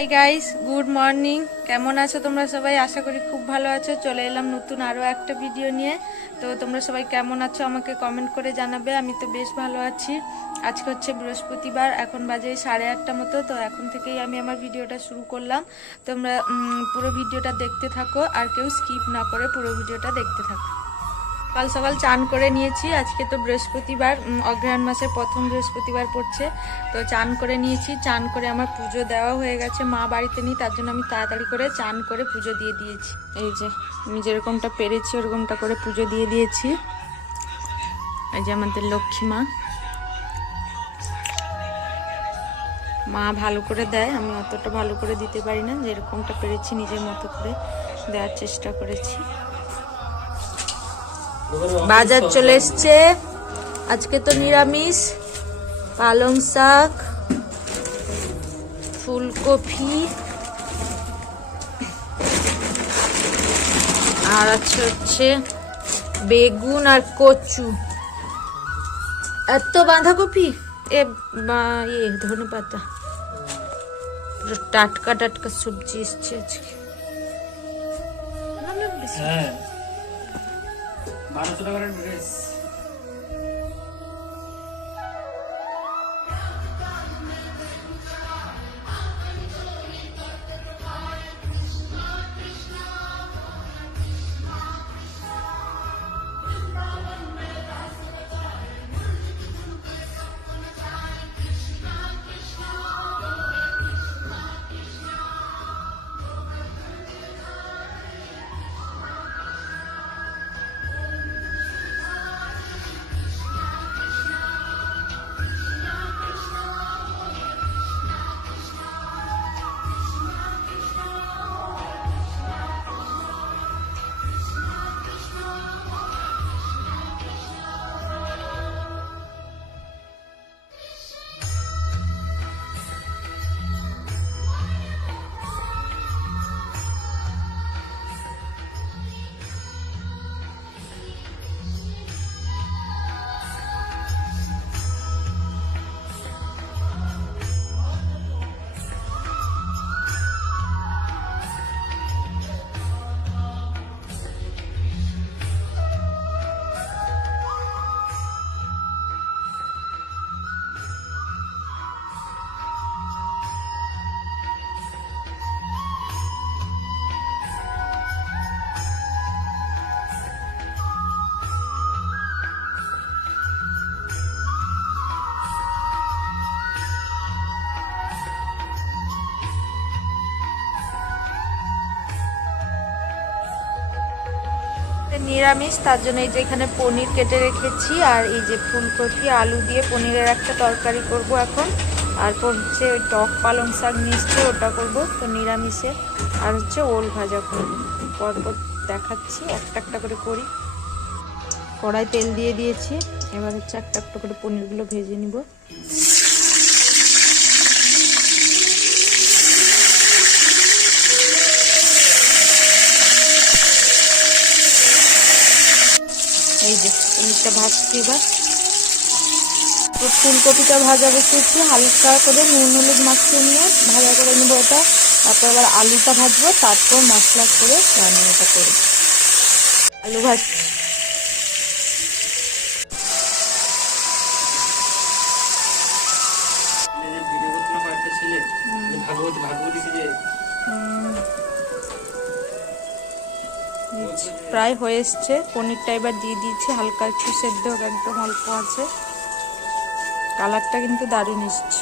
Hi guys, good morning. কেমন আছো তোমরা সবাই? আশা করি খুব ভালো আছো। চলে এলাম নতুন আরও একটা ভিডিও নিয়ে। তো তোমরা সবাই কেমন আছো আমাকে কমেন্ট করে জানাবে। আমি তো বেশ ভালো আছি। আজকে হচ্ছে বৃহস্পতিবার, এখন বাজে 8:30 মতো। তো এখন থেকেই আমি আমার ভিডিওটা শুরু করলাম। তোমরা পুরো ভিডিওটা দেখতে থাকো আর কেউ স্কিপ না করে পুরো ভিডিওটা দেখতে থাকো। সকাল সকাল চান করে নিয়েছি। আজকে তো বৃহস্পতিবার, অগ্রহায়ণ মাসের প্রথম বৃহস্পতিবার পড়ছে। তো চান করে নিয়েছি। চান করে আমার পুজো দেওয়া হয়ে গেছে। মা বাড়িতে নেই, তার জন্য আমি তাড়াতাড়ি করে চান করে পুজো দিয়ে দিয়েছি। এই যে আমি যেরকমটা পেরেছি ওরকমটা করে পুজো দিয়ে দিয়েছি। এই যে আমাদের লক্ষ্মী মা, মা ভালো করে দেয়, আমি অতটা ভালো করে দিতে পারি না। যেরকমটা পেরেছি নিজের মতো করে দেওয়ার চেষ্টা করেছি। বাজার চলে এসছে। আজকে তো নিরামিষ, পালং শাক, ফুলকপি আর হচ্ছে বেগুন আর কচু। এত বাঁধাকপি, ধনেপাতা, টাটকা টাটকা সবজি এসছে আজকে। 1200 টাকার ড্রেস। নিরামিষ, তার জন্য এই যে এখানে পনির কেটে রেখেছি। আর এই যে ফুলকপি আলু দিয়ে পনিরের একটা তরকারি করব এখন। আর হচ্ছে ওই টক পালং শাক মিষ্টি, ওটা করব। তো নিরামিষে আর হচ্ছে ওল ভাজা করব। পরপর দেখাচ্ছি, একটা একটা করে করি। কড়াই তেল দিয়ে দিয়েছি। এবার হচ্ছে একটা একটা করে পনিরগুলো ভেজে নিব। এই যে পনিরটা ভাজছি। এবার তো ফুলকপিটা ভাজা বসিয়েছি, হালকা করে নুন হলুদ মাখিয়ে নিয়ে ভাজা করে নেবো এটা। তারপর আবার আলুটা ভাজবো, তারপর মশলা করে রান্নাটা করব। আলু ভাজছি। প্রায় হয়ে এসছে। পনিরটা এবার দিয়ে দিয়েছি, হালকা একটু সেদ্ধ, একদম অল্প আছে। কালারটা কিন্তু দারুণ এসছে।